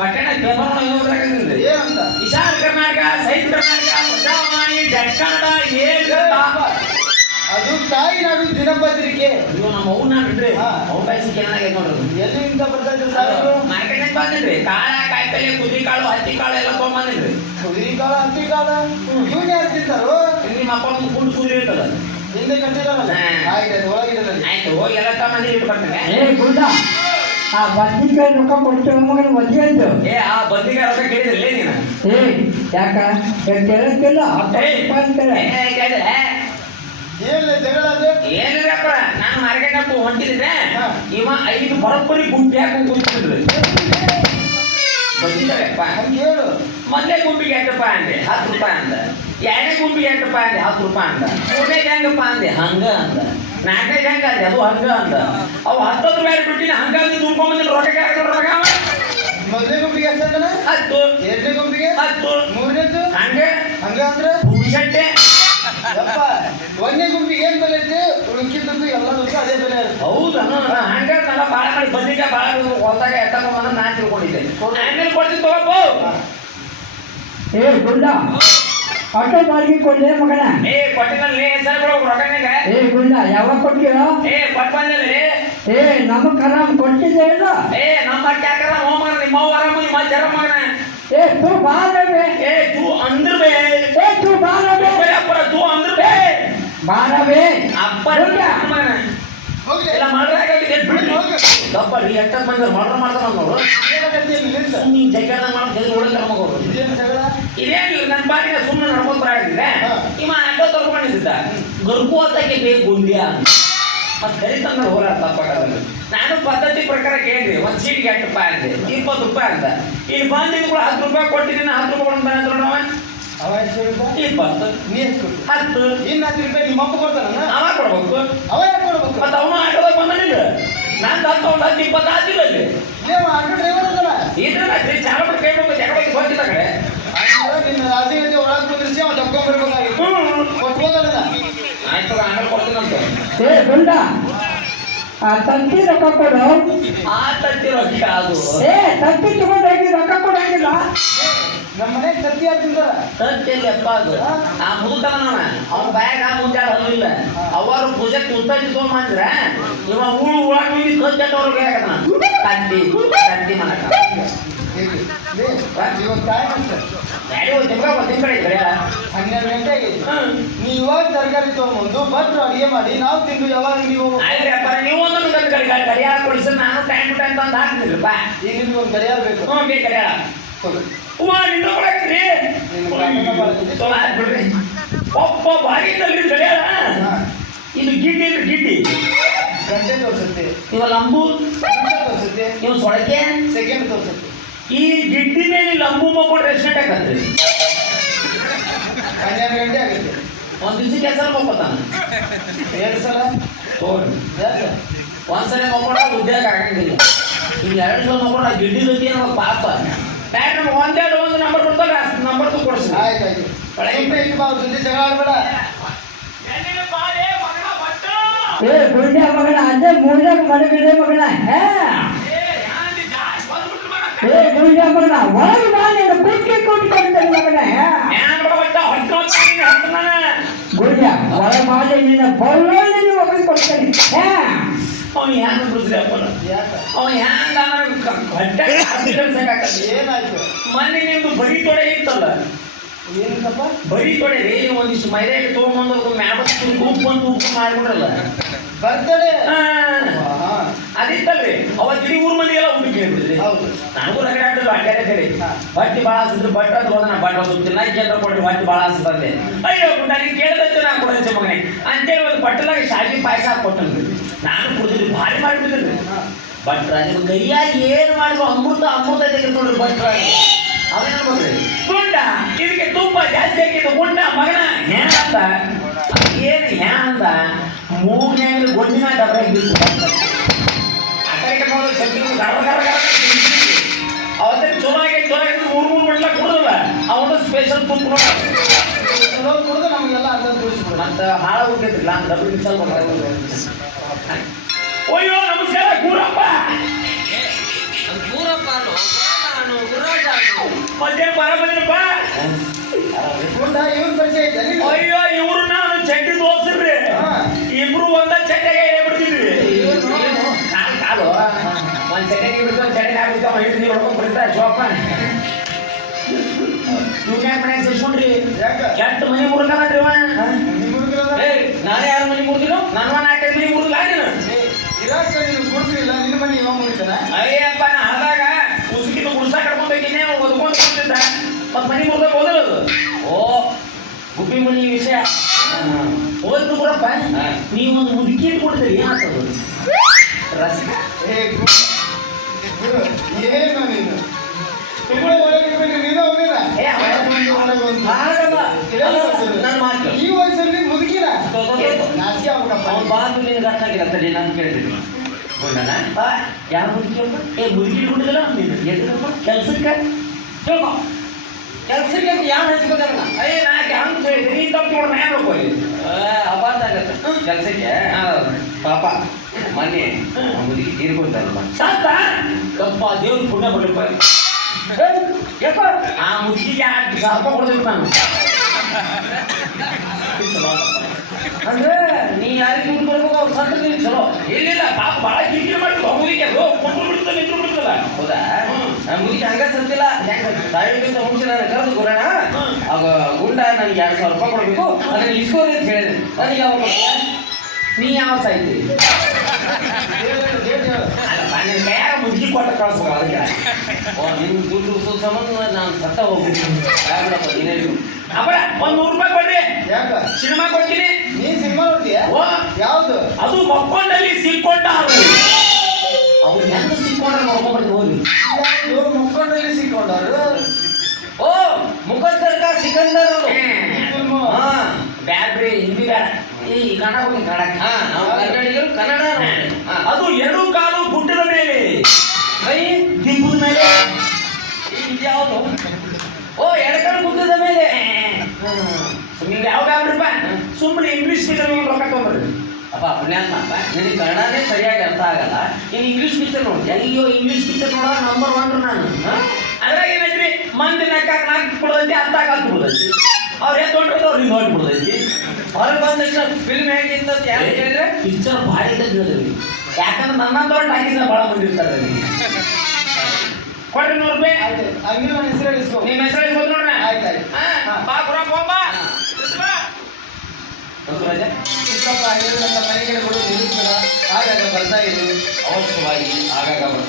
ಪಟ್ಟಣ ಪೇಪರ್ ಏನಂತ ವಿಶಾಲ ಕರ್ನಾಟಕ ಸೈತ್ ಕರ್ನಾಟಕ ಪ್ರಜಾವಾಣಿ ಕನ್ನಡ ಅದು ತಾಯಿನಾಡು ದಿನಪತ್ರಿಕೆ. ಇವು ನಮ್ಮ ಅವ್ನ ಬಿಡ್ರಿ ಅವಕಾಶ ಕೇಳಾಗ ನೋಡ್ರಿ ಎಲ್ಲಿಂದ ಬರ್ತಾ ಇದ್ರು ಸಾರು ಮಾರ್ಕೆಟ್ ಬಂದಿದ್ರಿ ಕಾಳ ಕಾಯಿಪಲ್ಲೆ ಕುದುರೆ ಕಾಳು ಹತ್ತಿ ಕಾಳು ಎಲ್ಲ ತೊಗೊಂಬಂದಿದ್ರಿ. ಕುದುರೆ ಕಾಳು ಹತ್ತಿ ಕಾಳು ಇವನ್ ಯಾರು ತಿಂತಾರು? ನಿಮ್ಮ ಅಪ್ಪ ಒಂದು ಕುಂಟು ಕುದುರೆ ಇರ್ತದ ಹಿಂದೆ ಕಟ್ಟಿದಾರಲ್ಲ. ಆಯ್ತು ಒಳಗಿಡಲ್ಲ. ಆಯ್ತು ಹೋಗಿ ಎಲ್ಲ ತಗೊಂಡು ಇಟ್ಟು ಬರ್ತೇನೆ. ಆ ಬದ್ನಿಕಾಯಿ ರೊಕ್ಕ ಕೊಡ್ತೇವೆ ಮಗನ ಮದ್ವೆ ಆಯ್ತು. ಆ ಬದ್ನಿಕಾಯಿ ರೊಕ್ಕ ಕೇಳಿದ್ರಲ್ಲೇ ನೀನು? ಯಾಕ ಕೇಳಕ್ಕಿಲ್ಲ ಅಂತಾರೆ. ಏನಿಲ್ಲಪ್ಪ ನಾನು ಮಾರ್ಕೆಟ್ ಹೊಂಟಿದ್ರೆ ಇವ 5 ಬರೋಬ್ಬರಿ ಗುಂಪಿ ಹಾಕೊಂಡು ಕೂತಿದ್ರು. ಬಂದಿದ್ದಾರಪ್ಪ ಹೇಳು. ಮೊದಲೇ ಗುಂಪಿಗೆ ಎಷ್ಟಪ್ಪ ಅಂದೆ 10 ರೂಪಾಯಿ ಅಂದ. ಎರಡನೇ ಗುಂಪಿಗೆ ಎಷ್ಟಪ್ಪ ಅಂದೆ 10 ರೂಪಾಯಿ ಅಂದ. ಮೂರನೇದು ಹೆಂಗಪ್ಪ ಅಂದೆ ಹಂಗ ಅಂದ. ನಾಲ್ಕನೇದು ಹೆಂಗ ಅಂದೆ ಅದು ಹಂಗ ಅಂದ. ಅವು 10 ರೂಪಾಯಿ ಬಿಟ್ಟಿನ ಹಂಗಾಗಿ ತುಂಬ್ಕೊಂಬಂದಿಲ್ಲ ರೊಕ್ಕ ಮೊದಲನೇ ಗುಂಪಿಗೆ ಎಷ್ಟು ಅಂತಾನೆ 10, ಎರಡನೇ ಗುಂಪಿಗೆ 10, ಮೂರನೇದು ಹಂಗೆ ಹಂಗ ಅಂದ್ರೆ ಪುರುಷಟ್ಟೆ. ಯಪ್ಪ ಒಂದನೇ ಗುಂಪಿಗೆ ಏನ್ ಬೆಲೆ ಐತಿ ಉಳುಕಿದ್ದಕ್ಕೂ ಎಲ್ಲದಕ್ಕೂ ಅದೇ ಬೆಲೆ ಇರುತ್ತೆ. ಹೌದಾ ಹಂಗ ನಾನು ಭಾಳ ಮಾಡಿ ಬಂದಿದ್ದೆ ಭಾಳ ಹೊಲ್ದಾಗ ಎತ್ತಕೊಂಬಂದ್ರೆ ನಾನು ತಿಳ್ಕೊಂಡಿದ್ದೆ. ಆಮೇಲೆ ಕೊಡ್ತೀನಿ ತಗೋಬೋ. ಗುಂಡ ಆಟೋ ಬಾಡಿಗೆ ಕೊಡ್ಲೇ ಮಗನ. ಕೊಟ್ಟಿನಲ್ಲಿ ಹೆಸರು ಕೊಡೋ ರೊಕ್ಕನಾಗ. ಗುಂಡ ಯಾವಾಗ ಕೊಟ್ಟಿಯೋ? ಕೊಟ್ಟು ಬಂದಿಲ್ಲ. ನಮ್ಮ ಕರಾಮ್ ಕೊಟ್ಟಿದ್ದೆ ಇಲ್ಲ. ನಮ್ಮ ಕ್ಯಾಕರ ಹೋಮನ ನಿಮ್ಮ ಆರಾಮ ನಿಮ್ಮ ಜರ ಮಗನ. ತೂ ಬಾರಬೇ. ತೂ ಅಂದ್ರಬೇ. ತೂ ಬಾರಬೇ. ಅಪ್ಪರ ತೂ ಅಂದ್ರಬೇ. ಬಾರಬೇ ಅಪ್ಪರ ಮಗನ. ಎಲ್ಲ ಮಾಡ್ರಾಗ ಗಪ್ಪಡಿ ಎಷ್ಟ ಬಂದ್ರೆ ಮಾಡ್ತಾರ ನೋಡು. ನೀನ್ ಜಗಳ ಮಾಡಿ ನೋಡಿದ್ರೆ ಮಗರು ಇದೇನಿಲ್ಲ ನನ್ನ ಬಾಡಿಗೆ ಸುಮ್ಮನೆ ನಡ್ಕೊಂಡು ಬರಾಗಿದ್ರೆ ಇವ ಆಟೋ ತಗೊಂಡಿದ್ದ ಗರ್ಕು ಅಂತಕ್ಕೆ ಬೇಕು ಗುಂಡ್ಯ ಮತ್ತೆ ಕರಿತಂದ್ರೆ ಹೋರಾಟ ತಪ್ಪಾಗಲ್ಲ. ನಾನು ಪದ್ಧತಿ ಪ್ರಕಾರ ಕೇಳಿದ್ರಿ ಒಂದು ಸೀಟಿಗೆ 8 ರೂಪಾಯಿ ಅಂದೆ 20 ರೂಪಾಯಿ ಅಂತ. ಇಲ್ಲಿ ಬಂದಿದ್ದು ಕೂಡ 10 ರೂಪಾಯಿ ಕೊಟ್ಟಿದ್ದೀನಿ 10 ರೂಪಾಯಿ ಕೊಡ್ತಾನೆ ನೋಡವ. 20 ನೀ ಎಷ್ಟು ಕೊಟ್ಟು 10 ಇನ್ನು 10 ರೂಪಾಯಿ ನಿಮ್ಮ ಅಪ್ಪ ಕೊಡ್ತಾನ ಅವ ಕೊಡ್ಬೇಕು. ಅವ ಯಾಕೆ ಕೊಡ್ಬೇಕು? ಮತ್ತೆ ಅವನು ಆಟೋದಾಗ ಬಂದಿಲ್ಲ ನಾನು 10 20 ಆಗಿಲ್ಲ ಅಲ್ಲಿ ಆಟೋ ಡ್ರೈವರ್ ಅದಲ್ಲ ಇದ್ರೆ ಚಾಲಪಟ್ಟು ಕೈ ಹೋಗ್ಬೇಕು ಯಾಕೆ ಗೊತ್ತಿಲ್ಲ ಕಡೆ ನಿನ್ನ ರಾಜಿ ಹೊರಗೆ ಕುಂದಿರಿಸಿ ಅವ್ನು ತಗೊಂಡ್ಬರ್ಬೇಕಾಗಿತ್ತು ಕೊಟ್ಬೋದಲ್ಲ. ಆಯ್ತು ಆಮೇಲೆ ಕೊಡ್ತೀನಂತ. ಗುಂಡ ಆ ತಂತಿ ರೊಕ್ಕ ಕೊಡು. ಆ ತತ್ತಿ ರೊಕ್ಕ ಅದು ತಂತಿ ತಗೊಂಡು ಹೋಗಿ ರೊಕ್ಕ ಕೊಡಂಗಿಲ್ಲ. ನಮ್ಮ ಮನೆಗೆ ತತ್ತಿ ಯಾರು ತಿಂತಾರ? ತತ್ತಿ ಅಪ್ಪ ಅದು ಆ ಮುದುಕನ ಅವ್ನ ಬ್ಯಾಗ್ ಮುಂಜಾನೆ ಹಲ್ಲಿಲ್ಲ ಅವರು ಪೂಜೆ ಕುಂತಲ್ಲಿ ತೊಗೊಂಬಂದ್ರ ಇವ ಉಳಾಗ ತತ್ತಿ ಅವ್ರಿಗೆ ತತ್ತಿ ತತ್ತಿ ಮಾಡಕ ಇವತ್ತು ಟೈಮ್ ಅಷ್ಟೇ ಗಾಡಿ ಹೋಗ್ತೀನಿ ಕಡೆ ಕಡೆ 12 ಗಂಟೆ ಆಗೈತಿ. ನೀ ಇವಾಗ ತರಕಾರಿ ತೊಗೊಂಬಂದು ಭಟ್ರು ಅಡಿಗೆ ಮಾಡಿ ನಾವು ತಿಂದು ಯಾವಾಗ ನೀವು ಆಯ್ತು ಅಪ್ಪ ನೀವು ಒಂದೊಂದು ಗಡಿಯಾರ ಕೊಡಿಸಿ ನಾನು ಟೈಮ್ ತಂದು ಹಾಕ್ತಿದ್ರಪ್ಪ. ಈಗ ನಿಮ್ಗೆ ಒಂದು ಗಡಿಯಾರ ಬೇಕು. ಬೇಕು ಗಡಿಯಾರ ಹೂವ ನಿಂದು ಕೊಡಕ್ರಿ ಬಿಡ್ರಿ ಒಬ್ಬ ಬಾಗಿಲಲ್ಲಿ ಗಡಿಯಾರ ಇದು ಗಿಡ್ಡಿ ಗಿಡ್ಡಿ ಗಂಟೆ ತೋರಿಸುತ್ತೆ. ಇವ ಲಂಬು ತೋರಿಸುತ್ತೆ. ಇವ್ ಸೊಳಕೆ ಸೆಕೆಂಡ್ ತೋರಿಸುತ್ತೆ. ಈ ಗಿಡ್ಡಿ ಮೇಲೆ ಲಂಬು ಮಕ್ಕೊಂಡ್ರೆ ಎಷ್ಟು ಗಂಟೆ ಆಗತ್ರಿ? 12 ಗಂಟೆ ಆಗುತ್ತೆ. ಒಂದ್ ದಿವ್ಸಕ್ಕೆ ಎಷ್ಟು ಸಲ ಮಕ್ಕೋತಾನ? 2 ಸಲ ತೋರಿ ಯಾಕೆ ಒಂದ್ಸಲ ಮಕ್ಕೊಂಡ್ರೆ ಉದ್ಯೋಗ ಆಗಂಗಿಲ್ಲ. ಇನ್ನು 2 ಸಲ ಮಕ್ಕೊಂಡ್ರೆ ಆ ಗಿಡ್ಡಿ ಜೊತೆ ಪಾಪ ಟೈಮ್ ನಮ್ಗೆ ಒಂದು ನಂಬರ್ ಕೊಡ್ತಾರೆ ನಂಬರ್ ಕೊಡಿಸಿ. ಆಯ್ತಾಯ್ತು ಅವ್ರ ಜೊತೆ ಜಗಳ ಆಡ್ಬೇಡ. ಗುಂಡ ಮಗನ ಅದೇ ಮೂರ್ನಾಗ ಮನೆಗಿದೆ ಮಗನ. ಗುಂಡ ಮಗನ ಒಳಗೆ ಬಾನಿನ ಕುಟ್ಟಿ ಕೊಡ್ತಾರೆ ಮಗನ. ಗುಂಡ ಒಳ ಮಾಡಿ ನಿನ್ನ ಬಳ್ಳೊಳ್ಳಿ ಒಳಗೆ ಕೊಡ್ತಾನೆ. ಅವ್ನು ಹ್ಯಾಂಗ ಬಿಡಿಸ್ರಿ ಅಪ್ಪ ಅವ ಹ್ಯಾಂಗ ಏನಾಯ್ತು? ಮೊನ್ನೆ ನಿಮ್ದು ಬರೀ ತೊಡೆ ಇತ್ತಲ್ಲ ಏನಂತಪ್ಪ? ಬರೀ ತೊಡೆ ರೀ ಒಂದಿಷ್ಟು ಮೈದಾಗಿ ತೊಗೊಂಬಂದು ಮ್ಯಾಬತ್ತು ಉಪ್ಪು ಮಾಡ್ಬಿಡ್ರಲ್ಲ ಬರ್ತಡೆ ಅದಿತ್ತಲ್ರಿ ಅವತ್ತು ಇಡೀ ಊರ್ ಮಂದಿಗೆಲ್ಲ ಊಟ ಕೇಳ್ಬಿಡ್ರಿ. ಹೌದು ನನಗೂ ರಗಡೆ ಆಡ್ರಿ ಅಡ್ಡಾಡ ಕಡೆ ಬಟ್ಟೆ ಭಾಳ ಹಸಿದ್ರು ಬಟ್ಟೆ ಅಂತ ಹೋದ ನಾ ಬಟ್ಟೆ ಸುತ್ತಿಲ್ಲ ಕೇಂದ್ರ ಕೊಡ್ರಿ ಬಟ್ಟೆ ಭಾಳ ಹಸಿದಂದೆ ಅಯ್ಯೋ ನನಗೆ ಕೇಳಿದಂತೆ ನಾ ಕೊಡಂತೆ ಮಗನೇ ಅಂತೇಳಿ ಒಂದು ಬಟ್ಟೆಲಾಗ ಶಾವಿಗೆ ಪಾಯಸ ಹಾಕೊಟ್ಟನ್ರಿ. ನಾನು ಕುಡಿದ್ರಿ ಭಾರಿ ಮಾಡಿಬಿಟ್ಟಿದ್ರಿ. ಭಟ್ರ ನಿಮ್ಮ ಕೈಯಾಗಿ ಏನು ಮಾಡಿದ್ರು ಅಮೃತ ತೆಗೆದು ನೋಡ್ರಿ ಭಟ್ರ ಅವೇನು ಬಂದ್ರಿ ಗುಂಡ ಇದಕ್ಕೆ ತುಂಬ ಜಾಸ್ತಿ ಹಾಕಿದ್ದು ಗುಂಡ ಮಗನ ಹ್ಯಾ ಅಂದ. ಏನು ಹ್ಯಾ ಅಂದ ಮೂಗ್ನ್ಯಾಗ ಗೊಡ್ಡಿನ ಡಬ್ಬ ಆ ಕಡೆ ನೋಡೋ ಚಕ್ರ ಅವತ್ತೇ ಚಲೋ ಆಗಿದ್ದು 3 ಗಂಟೆ ಕೊಡೋದಿಲ್ಲ ಅವನು ಸ್ಪೆಷಲ್ ತುಂಬ ಕುಡಿದು ನಮಗೆಲ್ಲ ಅರ್ಧ ತೋರಿಸ್ಬಿಡು. ಮತ್ತೆ ಹಾಳು ಹೋಗ್ತೈತಿಲ್ಲ ಅಂತ ಡಬ್ಬಿ ಸ್ವಲ್ಪ ಅಯ್ಯೋ ನಮಸ್ಕಾರ ಗೂರಪ್ಪ. ಗೂರಪ್ಪ ಮತ್ತೇನು ಬರಬಂದಿನಪ್ಪ ಗುಂಡ ಇವ್ರ ಪರಿಚಯ ಐತೆ ನಿನಗೆ? ಅಯ್ಯೋ ಇವ್ರು ನಾನು ಚಡ್ಡಿ ದೋಸ್ತ್ರಿ ಹಾ. ಇಬ್ರು ಒಂದ ಚಡ್ಡಿಗೆ ಬಿಡ್ತಿದ್ವಿ ಇವ್ರು ಕಾಲು ಒಂದ್ ಚಡ್ಡಿಗೆ ಬಿಡ್ತು ಚಡ್ಡಿ ಆಗ್ಬಿಟ್ಟು ಮೈದು ನೀವು ಹೊಡ್ಕೊಂಡ್ ಬಿಡ್ತಾರೆ ಶೋಪ ಇವ್ನ ಯಾಕೆ ಮನ್ಯಾಗ ಸೇರ್ಸ್ಕೊಂಡ್ರಿ ಯಾಕ? ಕೆಟ್ಟ ಮನೆ ಮುರುಕಲ್ರಿ ಇವ ನಿಮ್ಮ ಹುಡುಗರಲ್ಲ? ನಾನೇ ಯಾರ ಮನೆ ಮುರಿದಿನೋ ನನ್ನ ನಾಲ್ಕೈದು ಮನೆ ಮುರಿದಿಲ್ಲ ನೀನು ಇರಾಕ ನೀನು ಗುಡ್ಸಿಲ್ಲ ನಿನ್ನ ಮನೆ ಇವ ಮುಗಿತಾನ? ಅಯ್ಯಪ್ಪ ನಾ ಆದಾಗ ಉಸುಕಿನ ಗುಡ್ಸಾ ಕಡ್ಕೊಂಡು ಹೋಗಿನೇ ಒದ್ಕೊಂಡು ಕೂತಿದ್ದ ಮತ್ ಮನೆ ಮುರ್ದಾಗ ಹೋದರದು ಓ ಗುಬ್ಬಿ ಮನಿ ವಿಷಯ ಹೋದ್ರು ಬರಪ್ಪ ನೀವು ಒಂದು ಮುದುಕಿ ಕೊಡ್ತೀರಿ ಏನಾಗ್ತದ ರಸಿಕ ಗುರು ಏನು ನೀನು ತುಂಬ ಒಳಗಿರ್ಬೇಕು ನೀನು ಅವನೇನ? ಏ ಆಗಲ್ಲ ನನ್ನ ಮಾತು ಈ ವಯಸ್ಸಲ್ಲಿ ಮುದುಕಿನ ನಾಸಿ ಆಗ್ಬೇಕಪ್ಪ. ಅವ್ನು ಬಾದು ನಿನಗೆ ಅರ್ಥ ಆಗಿಲ್ಲ ತಡಿ ನಾನು ಕೇಳ್ತೀನಿ ಗುಂಡನ ಯಾರು ಮುದುಕಿ ಅಪ್ಪ ಏ ಮುದುಕಿ ಕೊಟ್ಟಿಲ್ಲ ನೀನು ಎದಕ್ಕಪ್ಪ ಕೆಲ್ಸಕ್ಕೆ ಕೇಳ್ಕೊ ಕೆಲ್ಸಕ್ಕೆ ಅಂತ ಯಾರು ಹಚ್ಕೋದಲ್ಲ ಅಯ್ಯ ನಾಕೆ ಹಂಗೆ ಹೇಳಿದೆ ನೀ ತಪ್ಪು ನೋಡ್ರಿ ನಾ ಹೇಳ್ಬೇಕು ಅಲ್ಲಿ ಅಪಾರ್ಥ ಆಗತ್ತೆ ಕೆಲ್ಸಕ್ಕೆ ಪಾಪ ಮೊನ್ನೆ ಮುದುಕಿ ತೀರ್ಕೊಂತಾರಲ್ಲ ಸಾತ ಕಪ್ಪ ದೇವ್ರ ಪುಣ್ಯ ಬರ್ಲಿಪ್ಪ ಯಾಕ ಆ ಮುದುಕಿಗೆ ಯಾಕೆ ಸಾಪ ಕೊಡ್ಬೇಕು ನಾನು ಅಂದ್ರೆ ನೀ ಯಾರಿಗೆ ದುಡ್ಡು ಬರ್ಬೇಕು ಅವ್ರು ಸತ್ತ ನೀನು ಚಲೋ ಇಲ್ಲ ಪಾಪ ಭಾಳ ಕಿರಿಕಿರಿ ಮಾಡಿದ್ರು ಮುಗಿಗೆ ಅದು ಕೊಂಡು ಬಿಡ್ತದೆ ನಿಂತು ಬಿಡ್ತಲ್ಲ ಹೌದಾ ಮುಗಿಗೆ ಹಂಗ ಸತ್ತಿಲ್ಲ ಸಾವಿರಕ್ಕಿಂತ ಮುಂಚೆ ನಾನು ಕರೆದು ಕೊಡೋಣ ಆಗ ಗುಂಡ ನನಗೆ 2,000 ರೂಪಾಯಿ ಕೊಡಬೇಕು ಅದನ್ನ ಇಸ್ಕೋರಿ ಅಂತ ಹೇಳಿದೆ ನನಗೆ ಯಾವಾಗ ನೀ ಯಾವ ಸಾಯ್ತಿ ನಿನ್ನ ಕೈಯಾಗ ಮುದುಕಿ ಕೊಟ್ಟ ಕಳಿಸ್ಬೇಕು ಅದಕ್ಕೆ ಓ ನಿನ್ನ ದುಡ್ಡು ಸಂಬಂಧ ನಾನು ಸತ್ತ ಹೋಗ್ಬೇಕು ಬಿಡಪ್ಪ ನೀನೇ ಅವರ 100 ರೂಪಾಯಿ ಕೊಡ್ರಿ ಯಾಕ? ಸಿನಿಮಾ ಕೊಡ್ತೀನಿ ನೀ ಸಿನಿಮಾ ನೋಡ್ತೀಯ? ಓ ಯಾವ್ದು? ಅದು ಮಕ್ಕೊಂಡಲ್ಲಿ ಸಿಕ್ಕೊಂಡ ಅವ್ರು ಹೆಂಗ ಸಿಕ್ಕೊಂಡ್ರೆ ನೋಡ್ಕೊಂಡ್ಬರ್ತೀನಿ ಹೋಗಿ ಇವ್ರು ಮುಖಂಡಲ್ಲಿ ಸಿಕ್ಕೊಂಡವ್ರು. ಓ ಮುಖದ್ದರ್ಗ ಸಿಕಂದರ್ ಅವರು ಫಿಲ್ಮು. ಹಾ ಬ್ಯಾಡ್ರಿ ಹಿಂದಿ ಬ್ಯಾಡ ಈ ಕನ್ನಡ ಹೋಗಿ ಕನ್ನಡ ನಾವು ಕನ್ನಡಿಗರು ಕನ್ನಡ ಅದು 2 ಕಾಲು ಗುಡ್ಡದ ಮೇಲೆ ಕೈ ದಿಂಬುದ ಮೇಲೆ ಇದ್ಯಾವುದು ಓ 2 ಕಾಲು ಗುಡ್ಡದ ಮೇಲೆ ನಿಮ್ಗೆ ಯಾವ ಬ್ಯಾಡ್ರಿಪ್ಪ ಸುಮ್ಮನೆ ಇಂಗ್ಲೀಷ್ ಪಿಕ್ಚರ್ ರೊಕ್ಕ ತಗೊಂಡ್ರಿ ಅಪ್ಪ ಪುಣ್ಯಾತ್ಮ ನಿನಗೆ ಕನ್ನಡನೇ ಸರಿಯಾಗಿ ಅರ್ಥ ಆಗಲ್ಲ ನೀನು ಇಂಗ್ಲೀಷ್ ಪಿಕ್ಚರ್ ನೋಡಿ ಅಯ್ಯೋ ಇಂಗ್ಲೀಷ್ ಪಿಕ್ಚರ್ ನೋಡೋ ನಂಬರ್ 1 ನಾನು ಅದ್ರಾಗ ಏನೈತ್ರಿ ಮಂದಿ ನಾಲ್ಕು ಬಿಡೋದೈತಿ ಅರ್ಥ ಆಗತ್ತು ಬಿಡೋದೈತಿ ಅವ್ರು ಏನು ತೊಗೊಂಡ್ರೆ ಅವ್ರಿಗೆ ನೋಡಿ ಬಿಡೋದೈತಿ ಹೊರಗೆ ಬಂದ ತಕ್ಷಣ ಫಿಲ್ಮ್ ಹೇಗಿತ್ತು ಅಂತ ಯಾರು ಕೇಳಿದ್ರೆ ಪಿಕ್ಚರ್ ಭಾರಿ ಹೇಳಿದ್ರಿ ಯಾಕಂದ್ರೆ ನನ್ನ ದೊಡ್ಡ ಹಾಕಿದ್ರೆ ಭಾಳ ಮಂದಿ ಇರ್ತಾರೆ ಕೊಡ್ರಿ 100 ರೂಪಾಯಿ ಆಯ್ತು. ಅಂಗಡಿ ನನ್ನ ಹೆಸರು ಹೇಳಿಸ್ಕೊ. ನಿಮ್ಮ ಹೆಸರು ಹೋದ್ ನೋಡ್ರ ಆಯ್ತಾಯ್ತು. ಬಾ ಗುರ ಹೋಗ್ಬಾ ಬಸವರಾಜ ಚಿಕ್ಕಪ್ಪ ಆಗಿರೋದಂತ ಮನೆಗೆ ಕೊಡು ನಿಲ್ಲಿಸ್ಬೇಡ. ಆಗಾಗ ಬರ್ತಾ ಇರು. ಅವಶ್ಯವಾಗಿ ಆಗಾಗ ಬರ್ತಾ